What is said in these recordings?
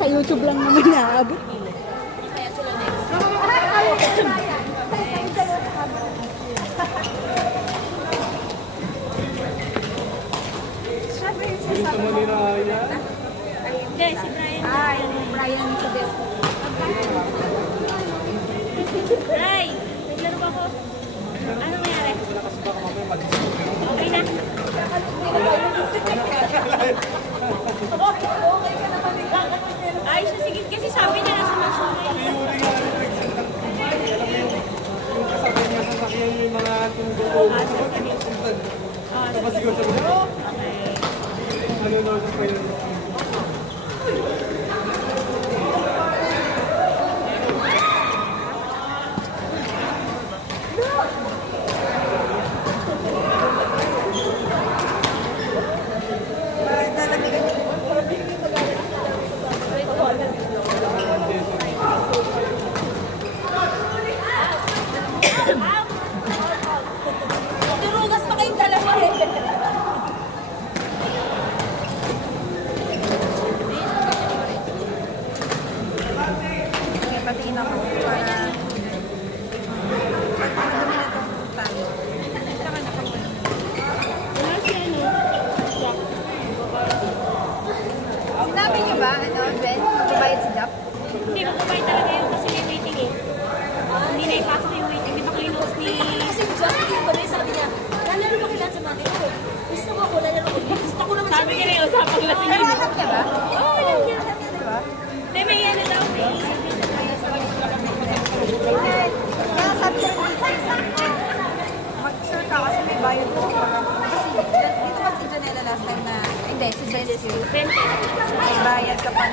sa YouTube lang naman naabot. Kaya sila next. Siyempre yung sasabi mo. Hindi, si Brian. Brian sa desk. Ray, naglaro ako. Ano nangyari? Okay na? Ay, siya sige kasi sabi niya nasa masukay. Yung kasabay niya sa sakyan yung mga tungkol. Tapos siguro sabi niya, nanonood pa yun. Durugas pa kayong dalawa eh. Patingin ako para sinabi niyo ba, Ben, magbabayad si Jap? Hindi, magbabayad talaga yun kasi may waiting eh. Hindi na ipasok yung waiting. Di ba cleanos ni... Kasi Jack, yung pala yung sabi niya, lalaro ba kailan sa mga ito? Gusto mo ako, lalaro ko. Gusto ko naman sabi niya na yung usapang lasing Pero yun. alam niya ba? Oo, alam niya. Diba? Hindi, may ano daw. May isip niya na tayo sa Kaya sabi ko rin sa akin, mag-sure ka kasi may bayad ko. Kasi dito ba si Janela last time na, hindi, si Rescue. 20. May bayad ka pa.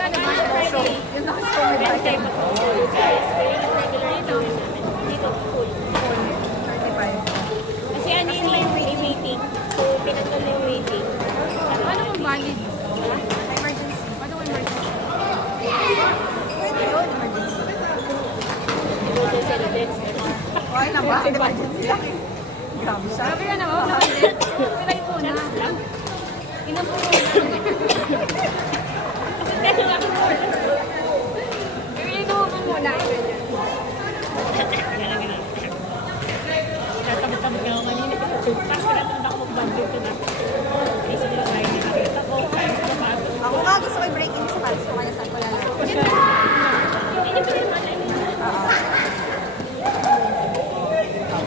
Kano ba yung Friday? Yung nakascore may 20 bayad. pa po. Guys, regular dito. Dito, full. 35. Kasi ano yun yung waiting. So, pinagdala yung waiting. Paano kung valid? Emergency. Paano kung emergency? Pwede yun, emergency. Emergency evidence. Okay na ba? Emergency lang. Grabe siya. Grabe ka na ba? Pinay po na. Ilan po na. Inuuman muna. Tatabot-tabot ka ako kanina. Tapos pinatanda ko mag-bundle ko na. Isa nila sa akin na nakita ko. Ako nga gusto ko i-break-in sa pants ko kaya saan ko lalaro. Hindi niyo pa rin malay nila.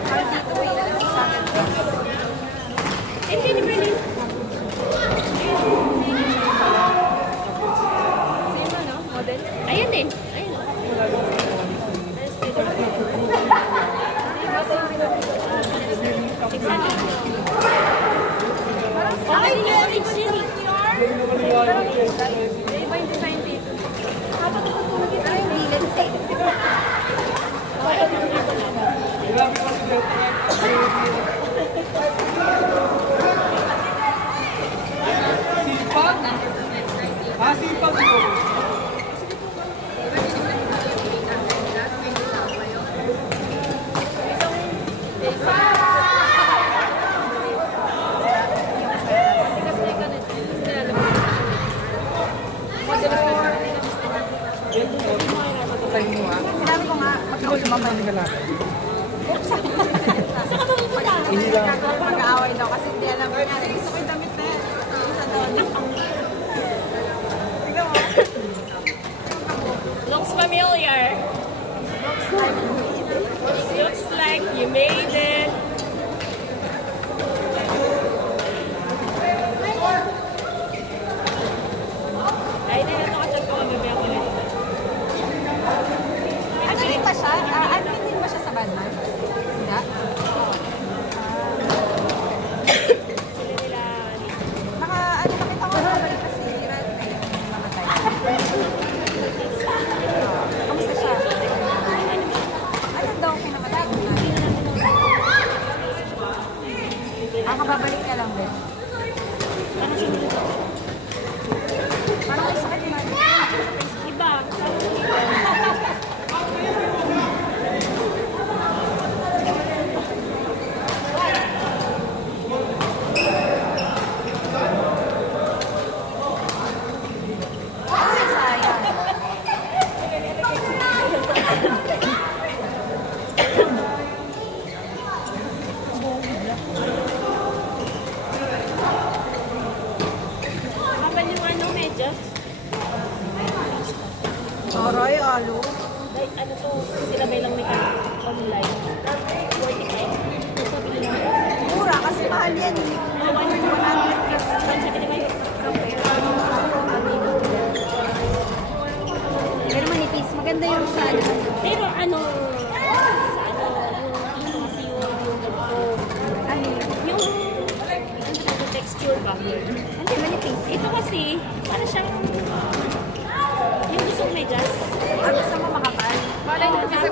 Para dito may alam sa akin. Hindi pa rin. Model? Ayun din. Ayun. Ay, very chill. Iba yung design dito. Pero hindi, let's say. Grabe pa sila. Sipag? Sipag ko. Sinabi ko nga, magkaulmaman ka lang. Saan ka pupunta? Hindi lang. Mag-aaway daw kasi hindi alam ko nga. Gusto ko yung damit na yan. Isa doon. Tignan mo. Looks familiar. Looks like you made it. Ay, nilito ka dyan ko magabi ako na. Admin ba siya? Admin din ba siya sa Bandman? Hindi? Sila nila. Nakita ko na balik kasi Iran ay mamatay. Kamusta siya? Ano daw kinamatay? regalo. Like, ano to, sinabay lang ni Kaya online. 45. Pabili lang. Mura kasi mahal yan. 100 plus. Sabi na kayo. Pero manipis. Maganda yung sa ano. Pero ano, sa ano, yung kasi yung ganito. Ano yun? Yung, ano na yung texture ba? Hindi, manipis. Ito kasi, para siyang, yung gusto may gas. Gusto mo makapal? Malay mo, gusto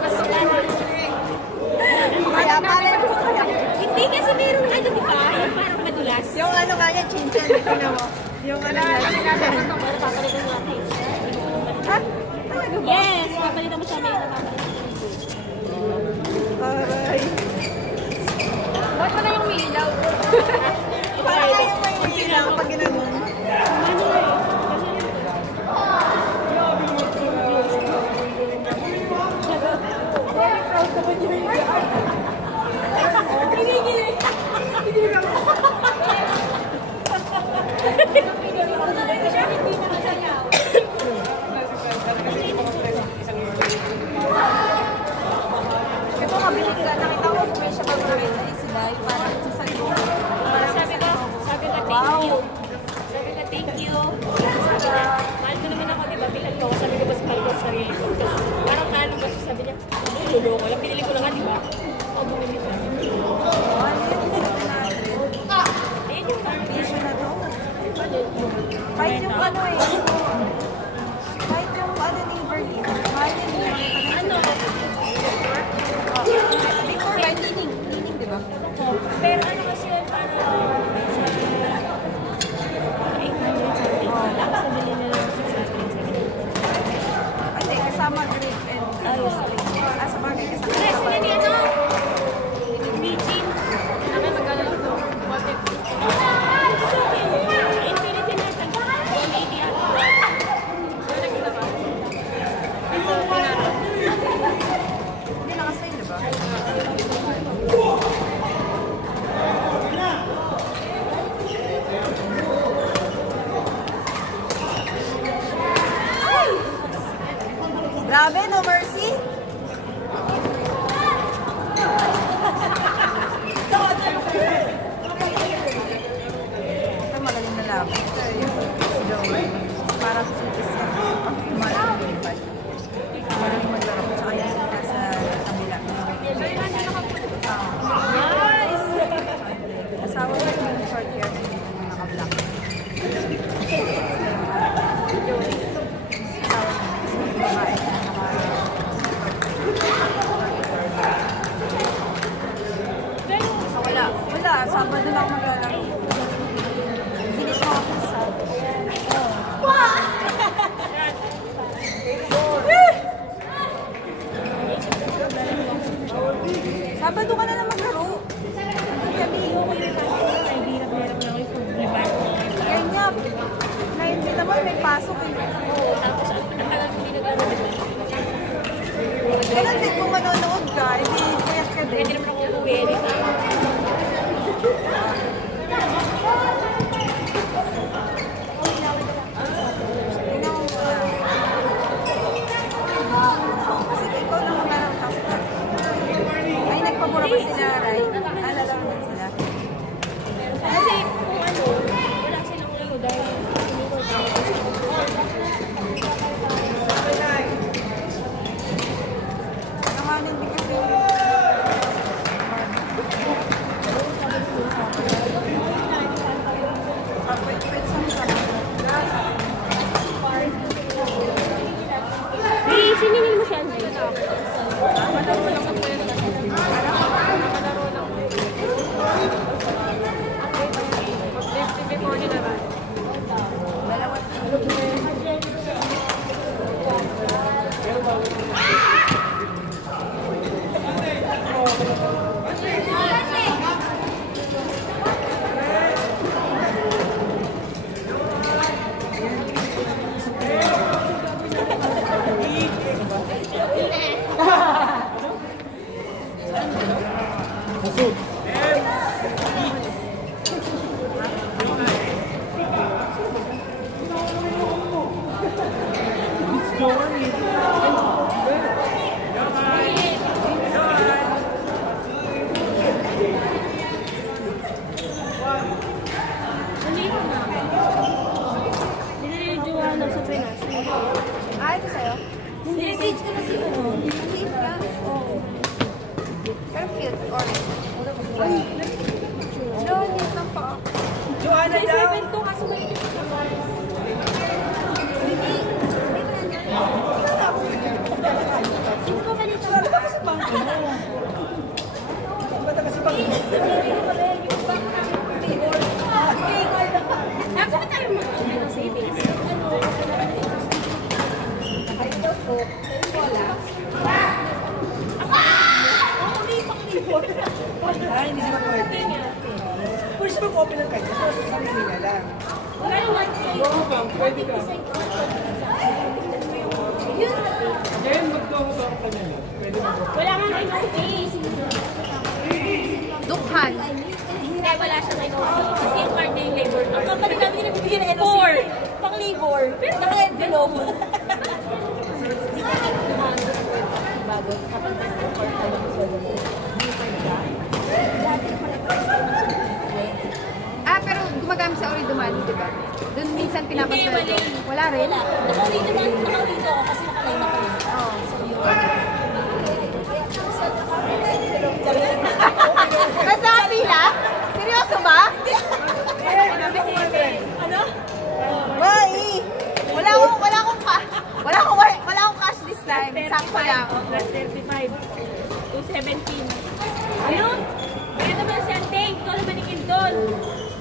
Kaya pala mo kaya. Hindi kasi meron ano, di ba? Yung parang madulas. Yung ano nga yan, chinchin. Ito na mo. Yung ano nga, chinchin. Papalitan natin. Ha? Talaga ba? Yes, papalitan mo siya may napapalitan. Aray. Ba't wala yung ilaw? Parang ayaw mo yung ilaw pag ginanon. Ano eh? Very proud naman yung ilaw. Hinigilin. Hinigilin mo. Ito mabilis ka. Nakita ko kung may siya pag-renta sila. Yung parang sa sarili. Sabi ko thank you. Sabi ko thank you. Sabi na, mahal ko naman ako, diba? Bilan ko. Sabi ko, mas mahal ko sa sarili ko. Tapos, parang talo ba siya? Sabi niya, luloko lang. Pinili ko na nga, diba? Ako bumili siya. Ayun yung Issue na to. Kahit yung ano eh. Kahit yung ano ni Berlin. Mahal yun eh. ano, Before by cleaning, di ba? pero ano kasi yun, parang sa 800 something. Tapos nabili na lang 600. Hindi, kasama grip and Ayos. sa bagay, kasama. Yes, yan yan, no? Beijing. Ano, magkano lang to? Infinity natin. 180 ata. Hindi nakasale, di ba? Grabe, no mercy? Ito magaling na laban. Si Joey. Parang super siya. Parang lumipad. Parang maglaro. Tsaka yung nasa kabila. Nice! Asawa ko yung short hair. Naka-black. Babae. Wala. Wala. Sabado lang ako maglalaro. Finish mo ako sa Sabado ka na lang maglaro. Ang kami. Hirap-hirap lang yung pag-libar ko. Kaya nga. Ngayon din naman may pasok eh. Tapos, ang tagal ko din naglaro din. Ganun din kung manonood ka, hindi kaya ka din. Hindi naman ako uuwi. Tingnan mo muna. Kasi ikaw lang naman ang tapos. Ay, nagpamura ba sila, Ray? Alala mo sila. Kasi kung ano, wala silang ano dahil Nakahanan din kasi pwede sama-sama. siningin mo siya. Joey. Ah, ito sa'yo? Nilisage ko na si ano. Maliit ka? Oo. Pero cute. Orange. No, hindi lang pa. Joanna daw! 7 to kaso may ito ka pa. Hindi ko malito. Ano ba kasi bangko mo? Ano ba kasi bangko mo? Ako tayo mga savings. Ah, hindi sila pwede. Pwede siya mag-open ng kanya, pero sa sarili niya lang. Oo ba? Pwede ka. Ngayon, mag-doho ba ang kanya na? Pwede mag-open. Wala nga may notice. Dukhan. Hindi, wala siya may notice. Kasi yung card na yung labor card. Ang kapatid namin yung nabibigyan ng NOC. 4. Pang labor. Pero naka-envelope. Ah, pero gumagamit sa Ori Dumali, di ba? Doon minsan pinapasal ko. Wala rin? Wala. Naka-read ako kasi naka-line ako. Oo. So yun. Basta ka pila? Seryoso ba? Ano? Why? Wala akong cash this time. Sakto lang. Plus 35. 217. Ayun! Kaya naman siya, thank. Ikaw naman ni Kindol.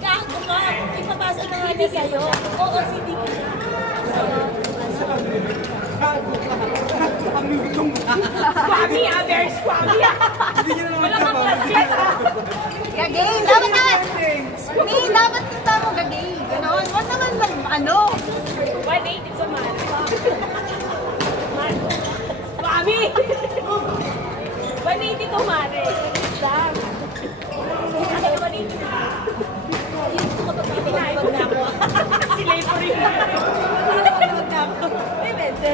Gago ka. Ipapasa na nga sa'yo. Oo, CD. Squammy ah, very squammy ah. Hindi niya naman Wala kang plus yan ah. Gagay. Dapat kita mo gagay. Ganon. Wag naman lang, ano? 180 sa man. Squammy! 180 to mare. Lang. Ano ka 180? Yung ito kapag pinahibag na ako. Sila yung rin. Pinahibag na ako. May mente.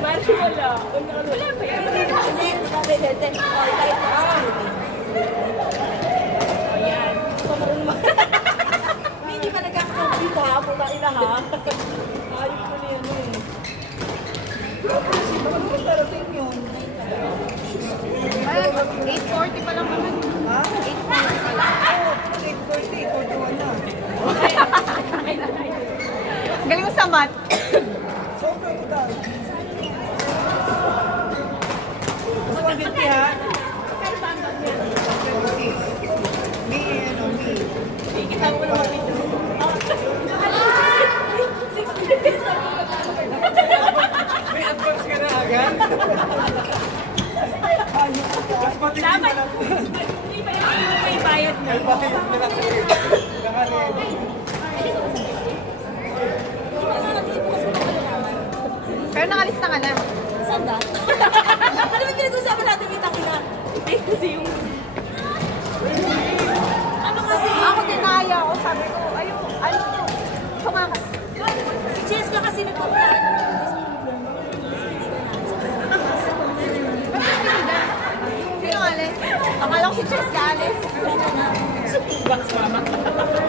Marcio wala. Wala pa yan. Hindi. Ayan. Hindi pa nagkakakampi ka. Puta ina ha. Ayos ko na yan eh. Ay, 8:40 pa lang naman. Ha? 8:40 pa lang. 8:40, 41 na. Galing mo sa mat. Sobrang total. Gusto 150 ha? Kaya ba ang bag niya? 26. Me. Kita mo naman ito. 60 pesos. May advance ka na agad? Mas pati Dapat. Hindi pa yung may bayad na. Ay, bakit na lang ulit? Naka-ready. Pero nakalista ka na. Saan ba? Ano ba pinag-usapan natin yung takina? Hindi kasi yung... Ano kasi? Ako dinaya ako. Sabi ko, ano to? Tumakas. Si Jessica kasi nagpapalaan ng Sino alis? Akala ko si Cheska alis.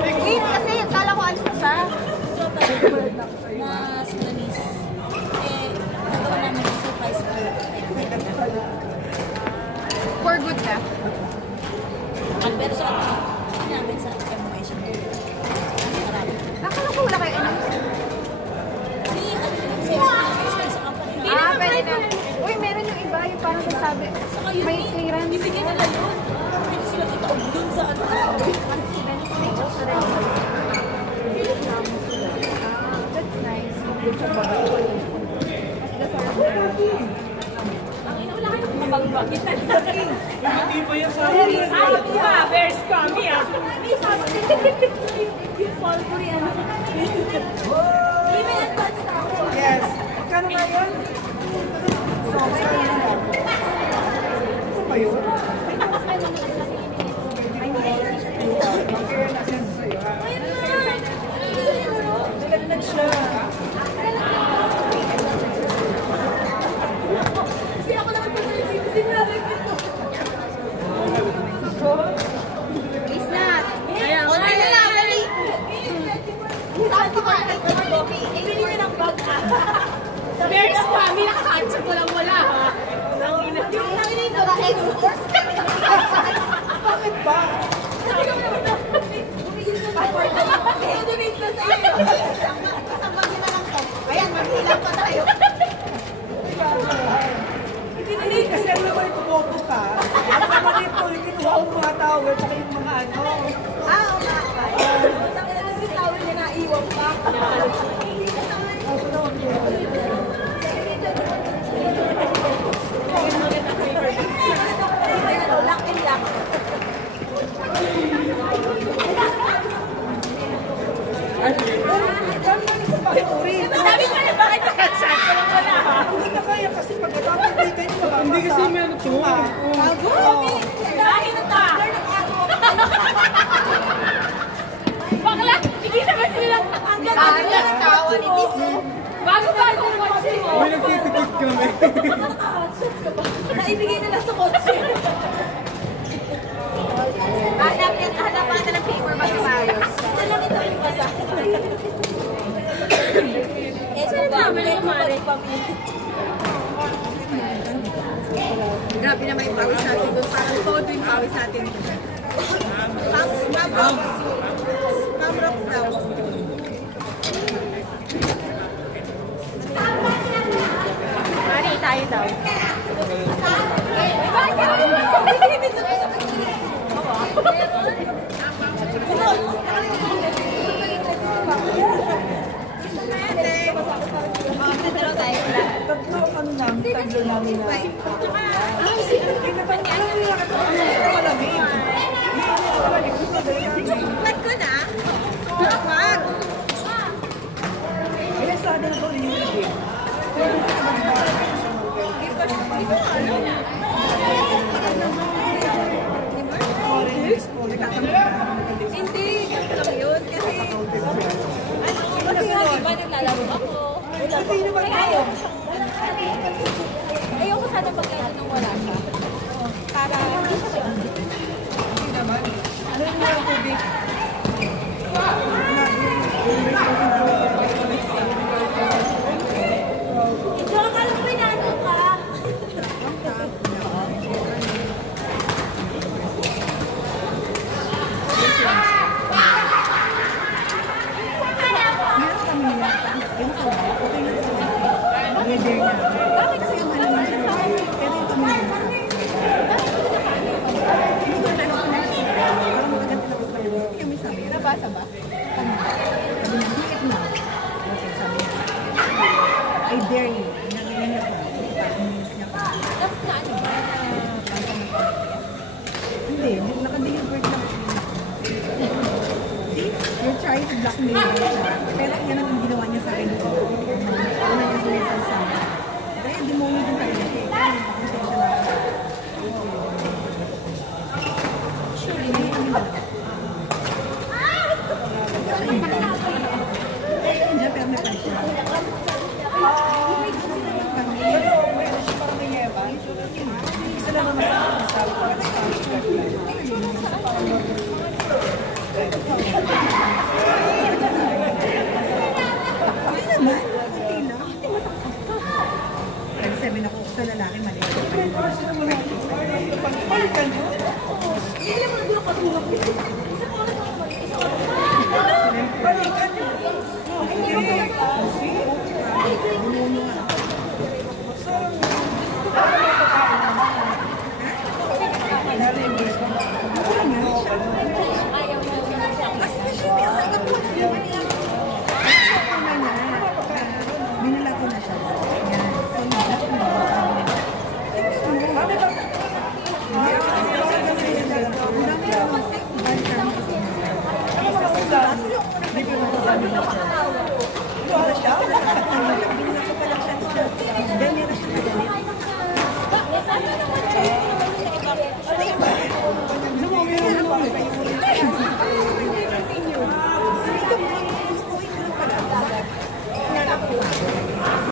Wait, kasi kala ko alis na siya. na Sudanese. Eh, nagawa namin yung surprise ko. For good na. Pero sa namin sa MY siya. Marami. Nakala ko wala kayo ano. Hindi, sa company na. Ah, pwede na. Uy, meron yung iba yung parang sabi. Saka yun May eh, clearance. ibigyan nila yun. Pwede sila itaog dun sa ano. That's nice. Ang ina, wala kayong mabagbagitan. Hindi pa yan sa Ay, ba? Very scummy ah. Yung Polbury ano. Even advanced na ako. Yes. Magkano nga yun? Ano ba yun? Okay, nasend sa'yo ha? Nilaglag siya. Kasi ako naman pa sa sinabi ko. Please na. Kaya nga. Konti na lang, dali. Bakit ba? Donate na sa iyo. Kasama niyo na lang to. Ayan, maghilang pa tayo. Hindi kasi alam naman ito bobo ka. Alam naman ito, yung kinuha mo mga towel tsaka yung mga ano. Oo nga. Tapos na si tawin niya naiwan pa. Lock and lock. Sabi ko na bakit nakansat? Wala ha? Hindi na kaya kasi pagkatapos dito yung mga Hindi kasi may ano to. Dahil na! Bakla! Hindi naman sila ang ganda nila. Tawa ni Tiso. Bago ba ito ang kotse mo? May nagtitikit kami. Naibigay na lang sa kotse. Hanap ka ng paper ba sa Marios? Alam ito yung basa. Saan namin ang kumari? Grabe naman yung pawis natin doon. Parang todo yung pawis natin. Mamrock daw. Mari, tayo daw. tatlo ano namin, tatlo namin na. Alam mo yung malamig. Ba't ko na? Wag! Kaya sa atin ako yung hindi. Hindi, ganito lang yun. Kasi, Iba naglalaro ako. Hindi naman tayo. Ayoko sana pagkano nung wala siya. Para hindi siya. Hindi naman. Ano yung mga tubig? Ito ang alam ko inaano ka. nabasa ba? I dare you. Nagaling ako. Hindi, naka-delivered lang. See? You're trying to blackmail me siya. Pero yan ang ginawa niya sa akin. Ano niya sinasabi sa akin. Kaya hindi mo din talaga siya. Pasensya na. Hindi kami ba? Hindi, pero may pansya. Isa lang naman ang sabi ko. Nag-7 ako sa lalaki, mali. Palitan mo? Palitan mo? Hindi. Kasi? Binila ko na siya. Yan. So, nilak mo. Ano siya?